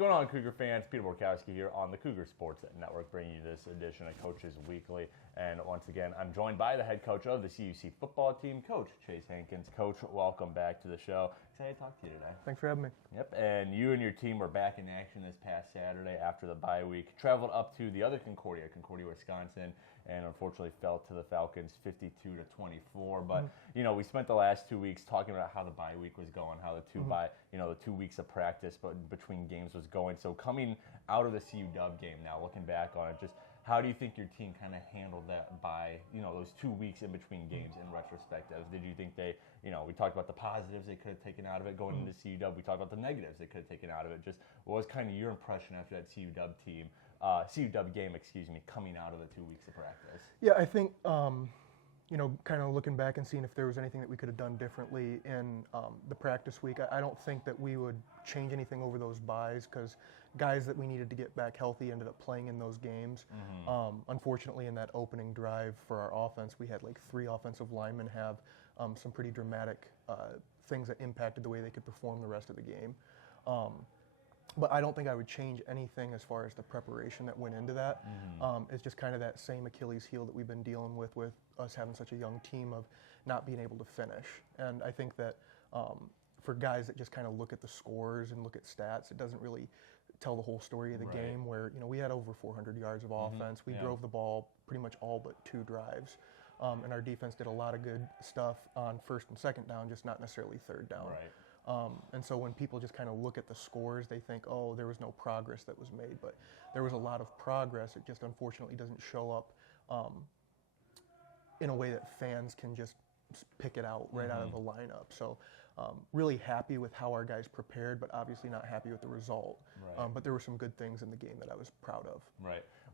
going on, Cougar fans? Peter Borkowski here on the Cougar Sports Network, bringing you this edition of Coaches Weekly. And once again, I'm joined by the head coach of the CUC football team, Coach Chase Hankins. Coach, welcome back to the show. Excited to talk to you today. Thanks for having me. Yep, and you and your team were back in action this past Saturday after the bye week. Traveled up to the other Concordia, Wisconsin, and unfortunately fell to the Falcons 52-24. But you know, we spent the last 2 weeks talking about how the bye week was going, how the the 2 weeks of practice but between games was going. So coming out of the CUW game now, looking back on it, just how do you think your team kind of handled that by, those 2 weeks in between games in retrospective? Did you think they, we talked about the positives they could have taken out of it going into CUW. We talked about the negatives they could have taken out of it. Just what was kind of your impression after that CUW game, coming out of the 2 weeks of practice? Yeah, I think, kind of looking back and seeing if there was anything that we could have done differently in the practice week, I don't think that we would change anything over those byes because guys that we needed to get back healthy ended up playing in those games. Unfortunately, in that opening drive for our offense, we had like 3 offensive linemen have some pretty dramatic things that impacted the way they could perform the rest of the game. But I don't think I would change anything as far as the preparation that went into that. It's just kind of that same Achilles heel that we've been dealing with us having such a young team of not being able to finish. And I think that for guys that just kind of look at the scores and look at stats, it doesn't really tell the whole story of the game where, we had over 400 yards of offense. We drove the ball pretty much all but 2 drives. And our defense did a lot of good stuff on first and second down, just not necessarily third down. And so when people just kind of look at the scores, they think, oh, there was no progress that was made. But there was a lot of progress. It just unfortunately doesn't show up in a way that fans can just pick it out right out of the lineup. So really happy with how our guys prepared, but obviously not happy with the result. But there were some good things in the game that I was proud of.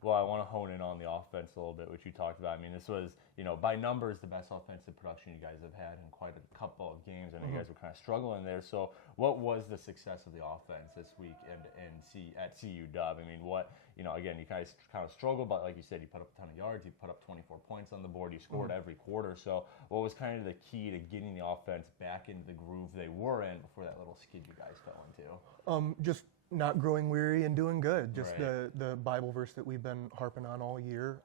Well, I want to hone in on the offense a little bit, which you talked about. I mean, this was, by numbers, the best offensive production you guys have had in quite a couple of games. I know you guys were kind of struggling there. So what was the success of the offense this week at CUW? I mean, again, you guys kind of struggled, but like you said, you put up a ton of yards. You put up 24 points on the board. You scored every quarter. So what was kind of the key to getting the offense back into the groove they were in before that little skid you guys fell into? Just not growing weary and doing good. Just the Bible verse that we've been harping on all year.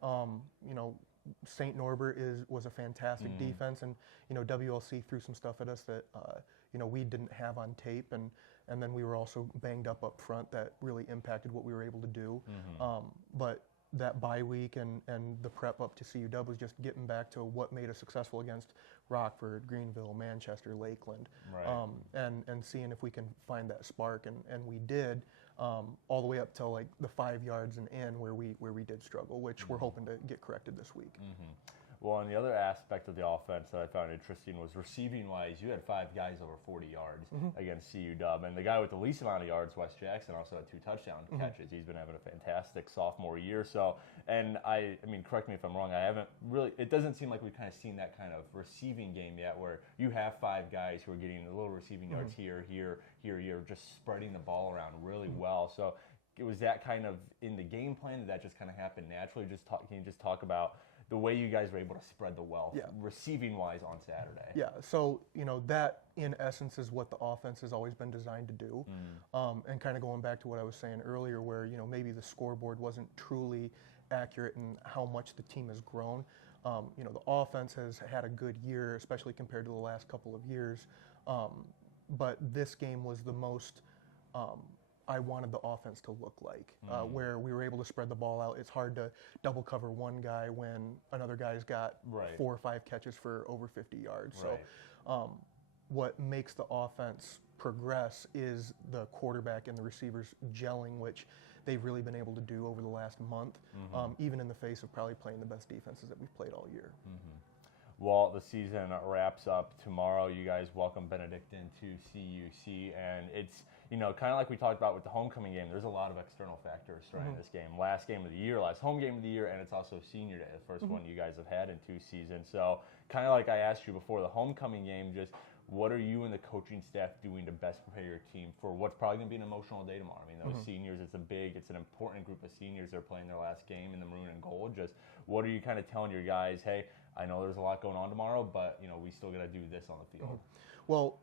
St. Norbert was a fantastic defense, and WLC threw some stuff at us that we didn't have on tape, and then we were also banged up front that really impacted what we were able to do. But that bye week and the prep up to CUW was just getting back to what made us successful against Rockford, Greenville, Manchester, Lakeland, and seeing if we can find that spark, and we did, all the way up till like the 5 yards and in where we did struggle, which we're hoping to get corrected this week. Well, and the other aspect of the offense that I found interesting was receiving-wise, you had 5 guys over 40 yards against CUW, and the guy with the least amount of yards, Wes Jackson, also had 2 touchdown catches. He's been having a fantastic sophomore year. So, and I mean, correct me if I'm wrong, it doesn't seem like we've kind of seen that kind of receiving game yet where you have 5 guys who are getting a little receiving yards here, just spreading the ball around really well. So, was that kind of in the game plan? Did that just kind of happen naturally? Can you just talk about the way you guys were able to spread the wealth, receiving-wise, on Saturday? Yeah, so, that, in essence, is what the offense has always been designed to do. And kind of going back to what I was saying earlier where, maybe the scoreboard wasn't truly accurate in how much the team has grown. The offense has had a good year, especially compared to the last couple of years. But this game was the most I wanted the offense to look like, where we were able to spread the ball out. It's hard to double cover one guy when another guy's got 4 or 5 catches for over 50 yards. So what makes the offense progress is the quarterback and the receivers gelling, which they've really been able to do over the last month, even in the face of probably playing the best defenses that we've played all year. Well, the season wraps up tomorrow. You guys welcome Benedictine to CUC, and it's, kind of like we talked about with the homecoming game, there's a lot of external factors surrounding this game. Last game of the year, last home game of the year, and it's also senior day, the first one you guys have had in 2 seasons. So kind of like I asked you before the homecoming game, just what are you and the coaching staff doing to best prepare your team for what's probably going to be an emotional day tomorrow? I mean, those seniors, it's an important group of seniors. They're playing their last game in the maroon and gold. Just what are you kind of telling your guys, hey, I know there's a lot going on tomorrow, but, we still got to do this on the field? Well,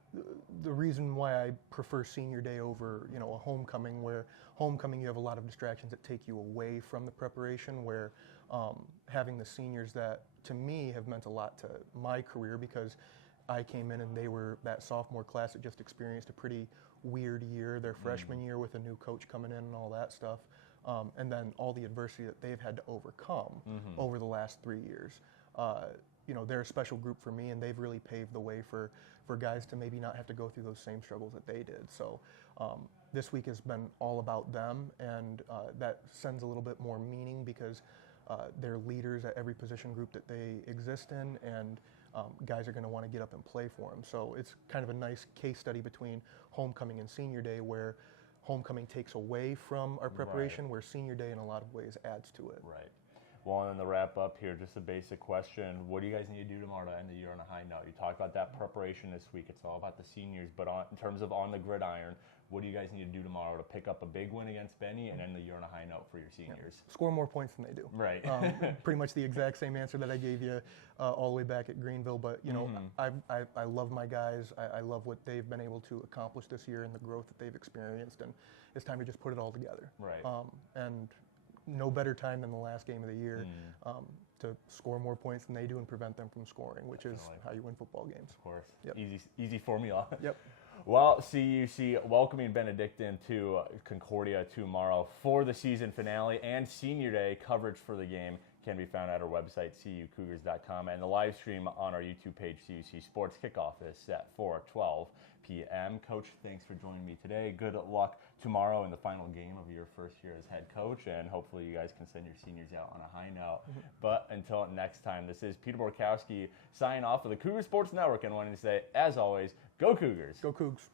the reason why I prefer senior day over, a homecoming, where homecoming you have a lot of distractions that take you away from the preparation, where having the seniors that, to me, have meant a lot to my career, because I came in and they were that sophomore class that just experienced a pretty weird year, their freshman year with a new coach coming in and all that stuff, and then all the adversity that they've had to overcome over the last 3 years. They're a special group for me, and they've really paved the way for guys to maybe not have to go through those same struggles that they did. So this week has been all about them, and that sends a little bit more meaning, because they're leaders at every position group that they exist in, and guys are going to want to get up and play for them. So it's kind of a nice case study between homecoming and senior day, where homecoming takes away from our preparation, where senior day in a lot of ways adds to it. Right. Well, and then to wrap up here, just a basic question. What do you guys need to do tomorrow to end the year on a high note? You talked about that preparation this week. It's all about the seniors, but in terms of on the gridiron, what do you guys need to do tomorrow to pick up a big win against Benny and end the year on a high note for your seniors? Yeah. Score more points than they do. Right. Pretty much the exact same answer that I gave you all the way back at Greenville. But, I love my guys. I love what they've been able to accomplish this year and the growth that they've experienced. And it's time to just put it all together. Right. And no better time than the last game of the year to score more points than they do and prevent them from scoring, which is how you win football games. Of course. Yep. Easy formula. Yep. Well, CUC welcoming Benedictine to Concordia tomorrow for the season finale, and senior day coverage for the game can be found at our website, cucougars.com, and the live stream on our YouTube page, CUC Sports. Kickoff is set for 12 p.m. Coach, thanks for joining me today. Good luck tomorrow in the final game of your first year as head coach, and hopefully you guys can send your seniors out on a high note. But until next time, this is Peter Borkowski signing off of the Cougar Sports Network, and wanting to say, as always, go Cougars! Go Cougs!